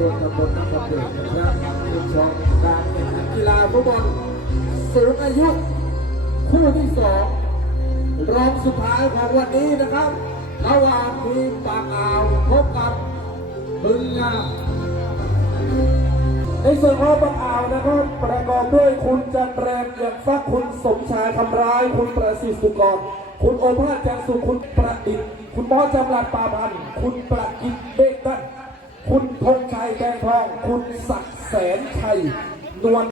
ชนตำบลน้ำคำเด็กนะครับคุณชมการแข่งขันกีฬาฟุตบอลสูงอายุ คู่ที่สองรองสุดท้ายของวันนี้นะครับ ระหว่างทีมปากอ่าวพบกับบึงงามในส่วนของบางอ่าวนะครับประกอบด้วยคุณจันแรมเอี่ยมฟักคุณสมชายคำร้าย คุณประสิทธิ์สุกร คุณโอภาสแจงสุขคุณประดิษฐ์คุณมอจำรัดปาพันธ์ คุณประกิตเบกตันคุณธงชัยแดงทอง คุณศักดิ์แสนชัยนวล